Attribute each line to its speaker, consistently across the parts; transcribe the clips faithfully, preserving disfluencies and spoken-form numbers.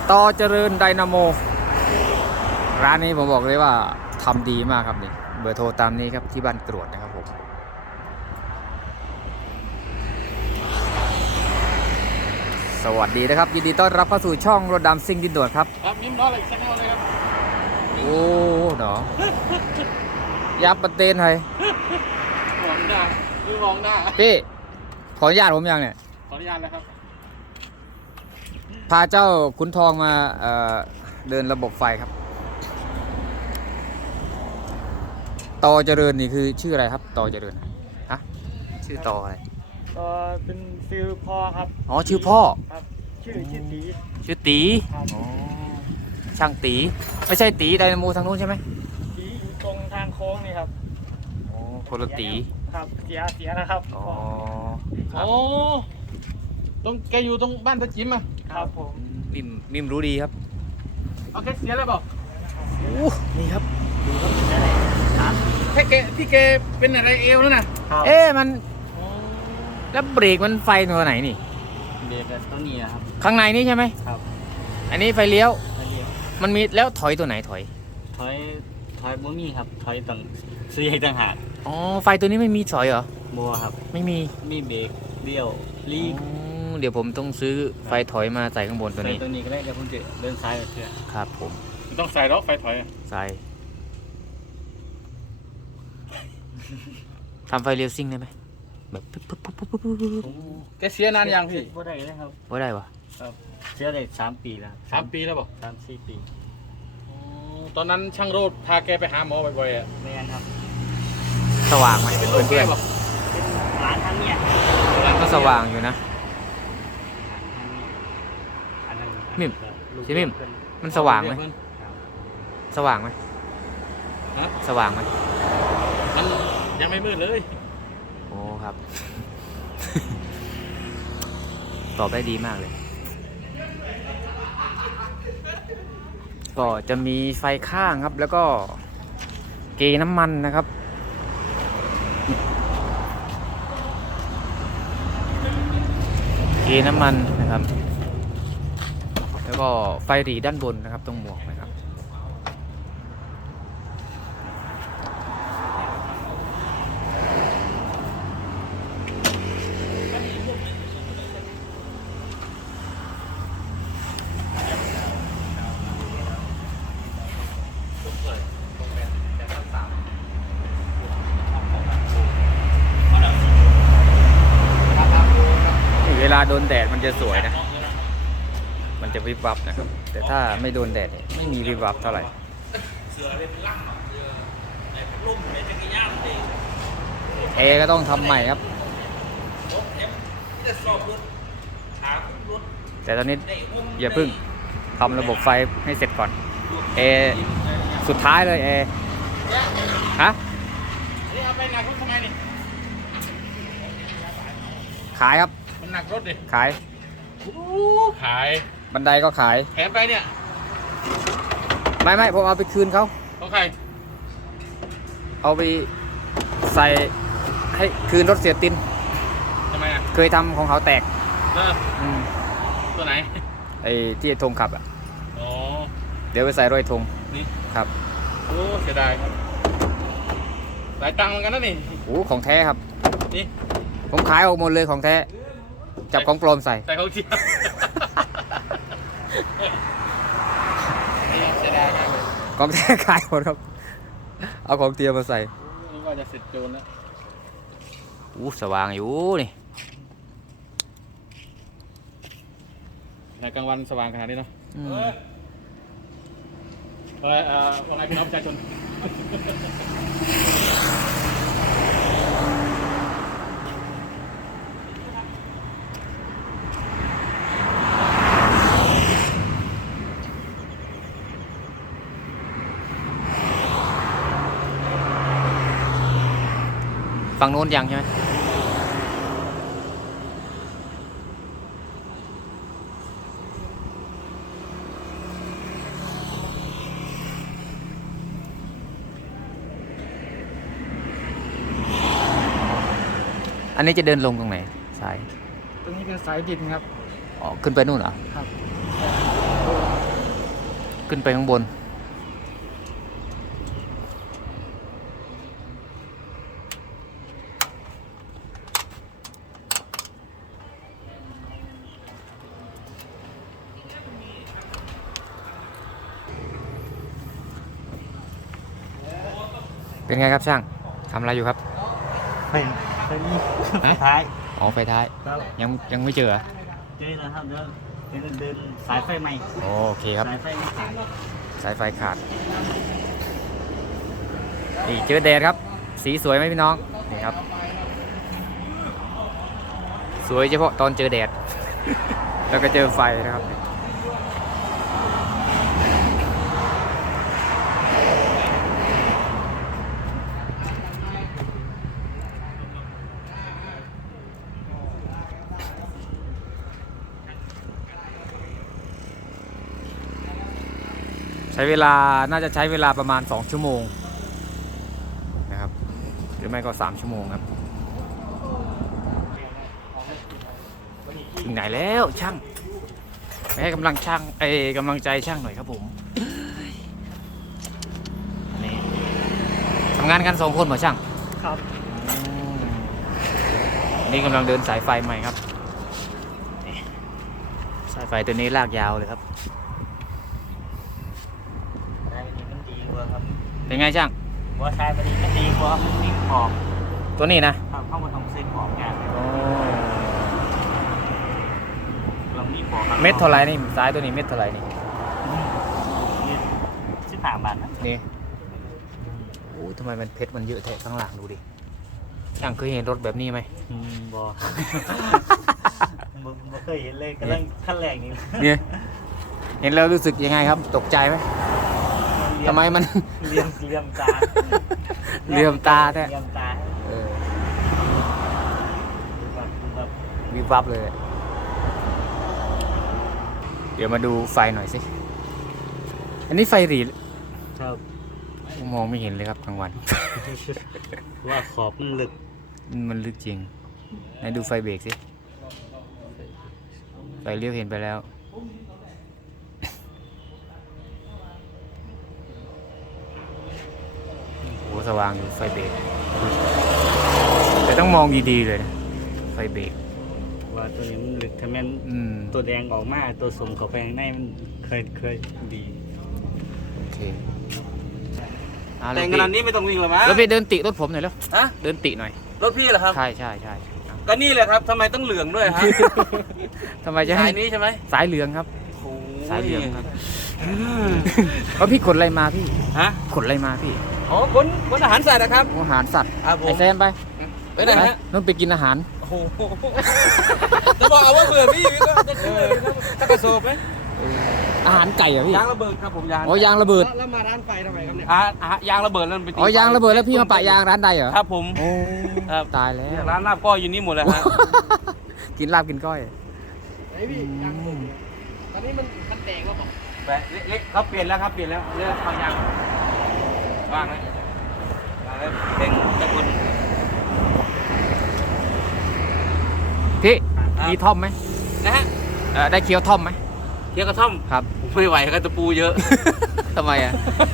Speaker 1: ต่อเจริญไดนาโมร้านนี้ผมบอกเลยว่าทำดีมากครับนี่เบอร์โทรตามนี้ครับที่บ้านกรวดนะครับผมสวัสดีนะครับยินดีต้อนรับเข้าสู่ช่องรถดำซิ่งดินด่วนครับ
Speaker 2: ครับมิ้มน้อยเลยชแนลเลยครับ
Speaker 1: โอ้หนอยับประเตนไทย
Speaker 2: มองหน้าดูมองหน้า
Speaker 1: พี่ขออนุญาตผมยังเนี่ย
Speaker 2: ขออนุญาตแล้วครับ
Speaker 1: พาเจ้าขุนทองมาเอ่อเดินระบบไฟครับต่อเจริญนี่คือชื่ออะไรครับต่อเจริญฮะชื่อต่ออะไร
Speaker 2: ก็เป็นฟิลพ่อครับ
Speaker 1: อ๋อชื่อพ่อ
Speaker 2: ครับชื่อชื่อตี
Speaker 1: ชื่อตีอ๋อช่างตีไม่ใช่ตีไดนาโมทางนู้นใช่ไหม
Speaker 2: ตีอยู่ตรงทางโค้งนี่ครับ
Speaker 1: อ๋อคนละตี
Speaker 2: ครับเสียเสียนะครับ
Speaker 1: อ๋อ
Speaker 2: โอ้ตรงแกอยู่ตรงบ้านตะจิ๋มอ่ะครับผม
Speaker 1: มิมมิมรู้ดีครับ
Speaker 2: โอเคเสียแล้วเปล่า
Speaker 1: โอ้นี่ครับดูครับ
Speaker 2: ครับแค่แกที่แกเป็นอะไรเอวแล้วนะ
Speaker 1: เอ๊ะมันแล้วเบรกมันไฟตัวไหนนี่
Speaker 2: เบรกตัวนี้นะครับ
Speaker 1: ข้างในนี่ใช่ไหม
Speaker 2: ครับ
Speaker 1: อันนี้ไฟเลี้ยวไฟเลี้ยวมันมีแล้วถอยตัวไหนถอย
Speaker 2: ถอยถอยบ่มีครับถอยต่างซื้อให้ต่างหาก
Speaker 1: อ๋อไฟตัวนี้ไม่มีถอยเหรอ
Speaker 2: บัวครับ
Speaker 1: ไม่มี
Speaker 2: มีเบรกเลี้ยวลีก
Speaker 1: เดี๋ยวผมต้องซื้อไฟถอยมาใส่ข้างบนตัวนี้
Speaker 2: ตัวนี้ก็ได้เดี๋ยวผมจะเดินซ้ายเชื่อ
Speaker 1: ครับผม
Speaker 2: ต้องใส่ล้อไฟถอย
Speaker 1: ใส่ทำไฟเลี้ยวซิ่งได้ไหมแบบปึ๊บปึ๊บปึ๊บปึ๊บปึ๊บปึ๊บ
Speaker 2: แกเสียนานยังพี่บ่ได้เลยครับ
Speaker 1: บ่ได้วะ
Speaker 2: ครับเสียได้สามปีแล้วสามปีแล้วป่ะสามสี่ปีตอนนั้นช่างโรดพาแกไปหาหมอบ่อยๆอ่ะไม่งั้นครับ
Speaker 1: สว่างไหม
Speaker 2: เป็นเพื่อนเป็นร้านทั้งเนี่ย
Speaker 1: ก็สว่างอยู่นะมิมใช่มิมมันสว่างไหมสว่างไหมสว่างไหม
Speaker 2: มันยังไม่มืดเลย
Speaker 1: โอ้ครับตอบได้ดีมากเลยก็จะมีไฟข้างครับแล้วก็เกน้ำมันนะครับเกน้ำมันนะครับแล้วก็ไฟหรี่ด้านบนนะครับตรงหมวกนะครับเวลาโดนแดดมันจะสวยนะมันจะวิบวับนะครับแต่ถ้าไม่โดนแดดไม่มีวิบวับเท่าไหร่เอก็ต้องทำใหม่ครับแต่ตอนนี้อย่าพึ่งทำระบบไฟให้เสร็จก่อนเอสุดท้ายเลยเอฮะ
Speaker 2: นี่เอาไปหนักรถทำไมนี่
Speaker 1: ขายครับ
Speaker 2: มันหนักรถดิ
Speaker 1: ขาย
Speaker 2: ขาย
Speaker 1: บันไดก็ขาย
Speaker 2: แถมไปเนี่ย
Speaker 1: ไม่ไม่ผมเอาไปคืนเขา
Speaker 2: ของใคร
Speaker 1: เอาไปใส่ให้คืนรถเสียติน
Speaker 2: ทำไมอ่ะ
Speaker 1: เคยทำของเขาแตก
Speaker 2: เออตัวไหน
Speaker 1: ไอ้ที่ธงขับอ่ะ
Speaker 2: อ๋อ
Speaker 1: เดี๋ยวไปใส่รอยธง
Speaker 2: นี่
Speaker 1: ครับ
Speaker 2: โอ้เสียดายครับหลายตังค์เหมือนกันนะนี่
Speaker 1: โอ้ของแท้ครับ
Speaker 2: นี่
Speaker 1: ผมขายออกหมดเลยของแท้จับของปลอมใส่
Speaker 2: ใส่ของเทียมเสียดายมากเลย
Speaker 1: ของแท้ขายหมดครับเอาของเทียมมาใส่
Speaker 2: นี่ว่าจะเสร็จโจรแล้ว
Speaker 1: อู้สว่างอยู่นี่
Speaker 2: ในกลางวันสว่างขนาดนี้เนาะเฮ้ยเฮ้ยว่าไงพี่น้องประชาชน
Speaker 1: ฝั่งโน้นยังใช่ไหมอันนี้จะเดินลงตรงไหนสาย
Speaker 2: ตรงนี้เป็นสายดินครับ
Speaker 1: อ๋อขึ้นไปนู่นเหรอ
Speaker 2: ครับ
Speaker 1: ขึ้นไปข้างบนเป็นไงครับช่างทำอะไรอยู่ครับ
Speaker 3: ไปไปนี่สุดท้าย
Speaker 1: อ๋อไฟท้าย
Speaker 3: ครับ
Speaker 1: ยังยังไม่เจอเหรอ
Speaker 3: เจอแล้วครับเดี๋ยวเดินเดินสายไฟใหม่
Speaker 1: โอเคครับ
Speaker 3: สายไฟไม่ขาด
Speaker 1: สายไฟขาดนี่เจอแดดครับ สีสวยไหมพี่น้องนี่ครับ สวยเฉพาะตอนเจอแดด แล้วก็เจอไฟนะครับใช้เวลาน่าจะใช้เวลาประมาณสองชั่วโมงนะครับหรือไม่ก็สามชั่วโมงครับถึงไหนแล้วช่างไปให้กำลังช่างเอ้ยกำลังใจช่างหน่อยครับผมนี่ทำงานกันสองคนเหรอช่าง
Speaker 3: ครับ
Speaker 1: อืมนี่กำลังเดินสายไฟใหม่ครับนี่สายไฟตัวนี้ลากยาวเลยครับ
Speaker 3: สายนี้มันดีกว่าครับ
Speaker 1: เป็นไงช่าง
Speaker 3: ว่าสายมันดีมันดีกว่ามันวิ่งออก
Speaker 1: ตัวนี้นะครับ
Speaker 3: เข้ามาทำเส้นออกงานเรามีบอก
Speaker 1: เม็ดเท่าไหรนี่สายตัวนี้เม็ดเท่าไหรนี่
Speaker 3: สิบสามบาทนะ
Speaker 1: นี่โอ้ทำไมมันเพชรมันเยอะแท้ข้างหลังดูดิช่างเคยเห็นรถแบบนี้ไหม
Speaker 3: อืมบอก บ่บ่เคยเห็นเลยกำลังขั้นแรกนี่
Speaker 1: เนี่ยเห็นแล้วรู้สึกยังไงครับ ตกใจไหมทำไมมัน
Speaker 3: เลี่ยมเลี่ยมตา
Speaker 1: เหลี่ยมตาแท้
Speaker 3: เลี่ยมตา
Speaker 1: เออ
Speaker 3: แบบแบบ
Speaker 1: วิบวับเลย เดี๋ยวมาดูไฟหน่อยสิ อันนี้ไฟหรีด
Speaker 3: ครับ
Speaker 1: มองไม่เห็นเลยครับกลางวัน
Speaker 3: ว่าขอบมันลึก
Speaker 1: มันลึกจริงไหนดูไฟเบรกสิ ไฟเลี้ยวเห็นไปแล้ว โอ้สว่างอยู่ไฟเบรกแต่ต้องมองดีๆเลยนะ ไฟเบรก
Speaker 3: ว่าตัวนี้มันลึกถ้าแม่น
Speaker 1: อืม
Speaker 3: ตัวแดงออกมาตัวสมเข้าไปข้างในมันเคยเคยดี
Speaker 1: โอเคอ่ะ
Speaker 2: แต่ง
Speaker 1: แล้ว
Speaker 2: ขนาด
Speaker 1: พี่
Speaker 2: นี้ไม่ต้องวิ่งหรอกมั้ง
Speaker 1: แล้วพี่เดินติรถผมหน่อยแล้ว
Speaker 2: ฮะ
Speaker 1: เดินติหน่อย
Speaker 2: รถพี่เหรอครับ
Speaker 1: ใช่ใช่ใช่
Speaker 2: ก็นี่แหละครับทำไมต้องเหลืองด้วยฮะ
Speaker 1: ทำไมจะให้
Speaker 2: สายนี้ใช่ไหม
Speaker 1: สายเหลืองครับ
Speaker 2: โอ้ย
Speaker 1: สายเหลืองครับแล้วพี่ขนอะไรมาพี่
Speaker 2: ฮะ
Speaker 1: ขนอะไรมาพี่
Speaker 2: อ๋อคนคนอาหารสัตว์นะครับ
Speaker 1: อาหารสัตว์
Speaker 2: ครับผม
Speaker 1: ไอแซมไป
Speaker 2: ไปไหนฮะ
Speaker 1: นู่นไปกินอาหาร
Speaker 2: โอ้โหจะบอกเอาว่าเบื่อพี่พี่ก็จะซื้อเลยครับจะกระโซบไหม
Speaker 1: อาหารไก่เหรอพี่
Speaker 2: ยางระเบิดครับผมยาง
Speaker 1: อ๋อยางระเบิด
Speaker 4: แล้วมาร้านไฟทำไมครับเนี่ย
Speaker 2: อ่ะอ่ะยางระเบิดแล้วมันไปตี
Speaker 1: อ๋อยางระเบิดแล้วพี่มาปะยางร้านใดเหรอ
Speaker 2: ครับผม
Speaker 1: โอ้
Speaker 2: ครับ
Speaker 1: ตายแล้ว
Speaker 2: ร้านลาบก้อยอยู่นี่หมดเลยฮะ
Speaker 1: กินลาบกินก้อย
Speaker 4: ไอพี่ยางระเบิดเนี่ยตอนนี้มันมันแตกแล้วบอก
Speaker 2: แปะเล็กๆเขาเปลี่ยนแล้วครับเปลี่ยนแล้วเรื่องเอายางว่างเลยว่างเลยเป็นตะกุน
Speaker 1: พี่
Speaker 2: ครับ
Speaker 1: มีท่อมไหม
Speaker 2: นะฮะ
Speaker 1: เออได้เคี้ยวท่อมไหม
Speaker 2: เคี้ยวกระท่อม
Speaker 1: ครับ
Speaker 2: ไม่ไหวก็ตะปูเยอะ
Speaker 1: ทำไมอ่ะ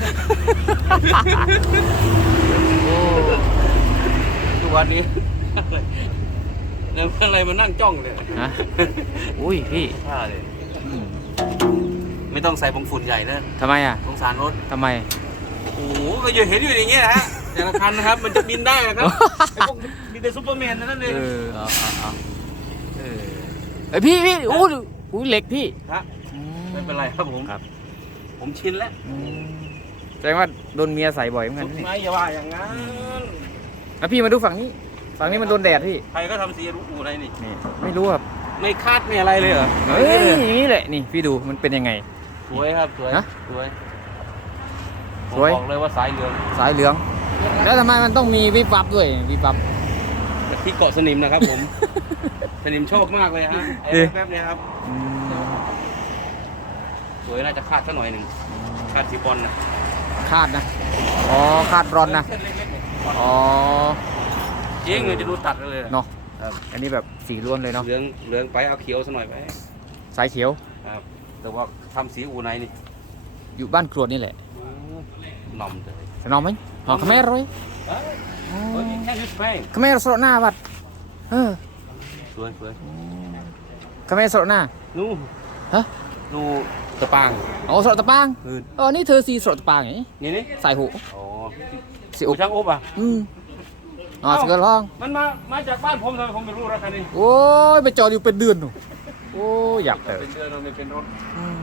Speaker 1: โอ้
Speaker 2: ทุกวันนี้ แล้วอะไรมานั่งจ้องเลย
Speaker 1: ฮะอุ้ยพี่
Speaker 2: ท่าเลย
Speaker 1: อืม
Speaker 2: ไม่ต้องใส่ผงฝุ่นใหญ่นะ
Speaker 1: ทำไมอ่ะ
Speaker 2: สงสารรถ
Speaker 1: ทำไม
Speaker 2: โอ้โหก็อยู่เห็นอยู่อย่างเงี้ยนะฮะแต่ละคันนะครับ มันจะบินได้นะครับไอ้พวกมีแต่ซูเปอร์แมนนั่นเอง
Speaker 1: เออเอาเอาเอาเออเอ้ยพี่พี่อู้อู้เหล็กพี่
Speaker 2: ฮะไม่เป็นไรครับผม
Speaker 1: ครับ
Speaker 2: ผมชินแล้ว
Speaker 1: อืมแสดงว่าโดนเมียใส่บ่อยเหมือนกันนี่
Speaker 2: ไม่อย่าว่าอย่างนั้น
Speaker 1: แล้วพี่มาดูฝั่งนี้ ฝั่งนี้มันโดนแดดพี่
Speaker 2: ใครก็ทำสีรู้อูอะไรนี่
Speaker 1: นี่ไม่รู้ครับ
Speaker 2: ไม่คาดไม่อะไรเลยเหรอ
Speaker 1: เฮ้ยอย่างนี้แหละนี่พี่ดูมันเป็นยังไง
Speaker 2: สวยครับสวย
Speaker 1: ฮะ
Speaker 2: สวยผม
Speaker 1: สวย
Speaker 2: บอกเลยว่าสายเหลือง
Speaker 1: สายเหลือง แล้วทำไมมันต้องมีวิบวับด้วยวิบวับ
Speaker 2: ที่เกาะสนิมนะครับผม สนิมชอบมากเลยฮะไอ้
Speaker 1: เอ๊ะ
Speaker 2: แป๊บๆเนี้ยครับ
Speaker 1: อืม
Speaker 2: สวยน่าจะคาดสักหน่อยหนึ่งคาดสีบอลนะ
Speaker 1: คาดนะอ๋อคาดบรอนนะ
Speaker 2: เส้นเล็กๆเนี่ย
Speaker 1: อ๋อ
Speaker 2: จริงเลยจะดูตัดกันเลย
Speaker 1: เนาะ
Speaker 2: ครับ
Speaker 1: อันนี้แบบสีล้วนเลยเนาะ
Speaker 2: เหลืองเหลืองไปเอาเขียวสักหน่อยไป
Speaker 1: สายเขียว
Speaker 2: ครับแต่ว่าทำสีอูไหนนี่
Speaker 1: ออยู่บ้านกรวดนี่แหละ
Speaker 2: นอมเลย
Speaker 1: สนอมไหมหอขมรเลย
Speaker 2: โอ้ยแค่นี้แพง
Speaker 1: ขมรสระหน้าบัดเออ
Speaker 2: สวยสวย
Speaker 1: ขมรสระหน้า
Speaker 2: นู่
Speaker 1: ฮะ
Speaker 2: นู่ตะปาง
Speaker 1: อ๋อสระตะปาง
Speaker 2: อือ
Speaker 1: เออนี่เธอสีสระตะปางไง
Speaker 2: นี่นี่
Speaker 1: ใส่หู
Speaker 2: อ๋อ
Speaker 1: สิ
Speaker 2: อุ
Speaker 1: อุบ
Speaker 2: ช่างอบอ่ะ
Speaker 1: อืมอ๋อสเกิร์ลห้อง
Speaker 2: มันมามาจากบ้านผมทำไมผมไม่รู้ราคานี้
Speaker 1: โอ้ยไปจอดอยู่เป็นเดือนหนูโอ้ยอยากเติม
Speaker 2: เป็นเดือนเราไม่เป็นรถ
Speaker 1: อืม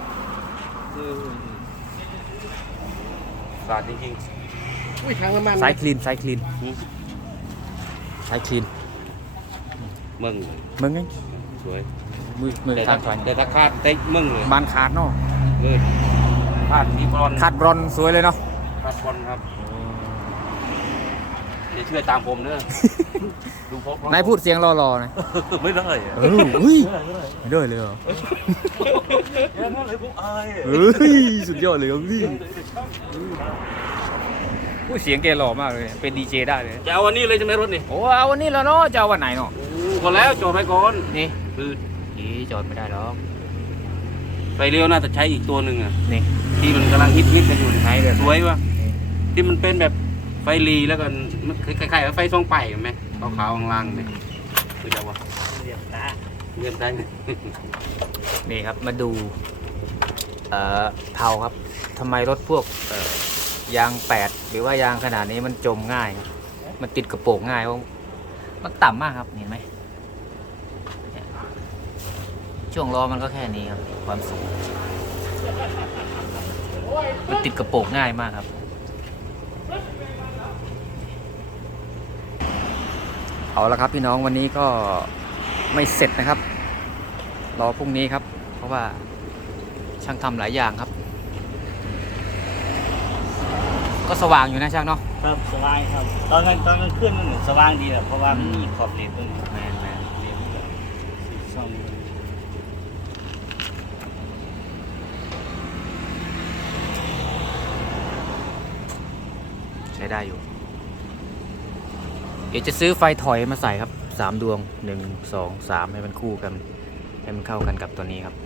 Speaker 2: สะอาดจริง
Speaker 4: อุ้ยทางน้ำมัน
Speaker 1: สายคลีนสายคลีน
Speaker 2: ๆอืม
Speaker 1: สายคลีน
Speaker 2: มึง
Speaker 1: มึงไง
Speaker 2: สวย
Speaker 1: มือมือ
Speaker 2: แต่
Speaker 1: ทา
Speaker 2: ถ้าง
Speaker 1: ขวา
Speaker 2: แต่ถ้าคาดเต็กมึงเลย
Speaker 1: บานขาดเนาะ
Speaker 2: มืดคาดมีบอล
Speaker 1: ขาดบรอนซ์สวยเลยเนาะ
Speaker 2: คาดบอลครับอย่าเชื่อตามผมเนอะดูพบ
Speaker 1: นายพูดเสียงรอๆนะ
Speaker 2: ไม่ได้อะ
Speaker 1: เออเฮ้ยไม่ได้เลยเหรอ
Speaker 2: เดี๋ยวนั่นเลยผมอาย
Speaker 1: เฮ้ยสุดยอดเลยครับพี่ผู้เสียงแกหล่อมากเลยเป็นดีเจได้เลย
Speaker 2: จะเอาวันนี้เลยใช่ไหมรถนี่
Speaker 1: โอ้เอาวันนี้แล้วเนาะจะเอาวันไหนเนาะ
Speaker 2: ก่อนแล้วจอดไปก่อน
Speaker 1: นี่
Speaker 2: คือ
Speaker 1: อีจอดไม่ได้หรอก
Speaker 2: ไฟเลี้ยวน่าจะใช้อีกตัวหนึ่งอ่ะ
Speaker 1: นี่
Speaker 2: ที่มันกำลังฮิตฮิตกันอยู่
Speaker 1: ใช้แบบ
Speaker 2: สวยวะที่มันเป็นแบบไฟรีแล้วก็มันคล้ายๆกับไฟทรงไปเห็นไหมขาวๆข้างล่างไหมคือจะว่า
Speaker 3: เรียบตา
Speaker 2: เงื่อนได้
Speaker 1: นี่ครับมาดูเอ่อเผาครับทำไมรถพวกเอ่อยางแปดหรือว่ายางขนาดนี้มันจมง่ายครับมันติดกระโปรงง่ายเพราะมันต่ำมากครับเห็นไหมเนี่ยช่วงล้อมันก็แค่นี้ครับความสูงมันติดกระโปรงง่ายมากครับเอาละครับพี่น้องวันนี้ก็ไม่เสร็จนะครับรอพรุ่งนี้ครับเพราะว่าช่างทำหลายอย่างครับก็สว่างอยู่นะช่างเนาะ
Speaker 3: ครับสว่างครับ ตอนนั้นตอนนั้นขึ้นมันสว่างดีแหละเพราะว่ามันมีขอบเหล็กตรงนี้
Speaker 1: แมนแมน
Speaker 3: เหล็กแบบช่อง
Speaker 1: ใช้ได้อยู่เดี๋ยวจะซื้อไฟถอยมาใส่ครับสามดวงหนึ่งสองสามให้มันคู่กันให้มันเข้ากันกับตัวนี้ครับ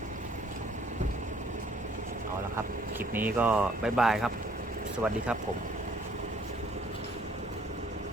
Speaker 1: เอาละครับคลิปนี้ก็บ๊ายบายครับสวัสดีครับผม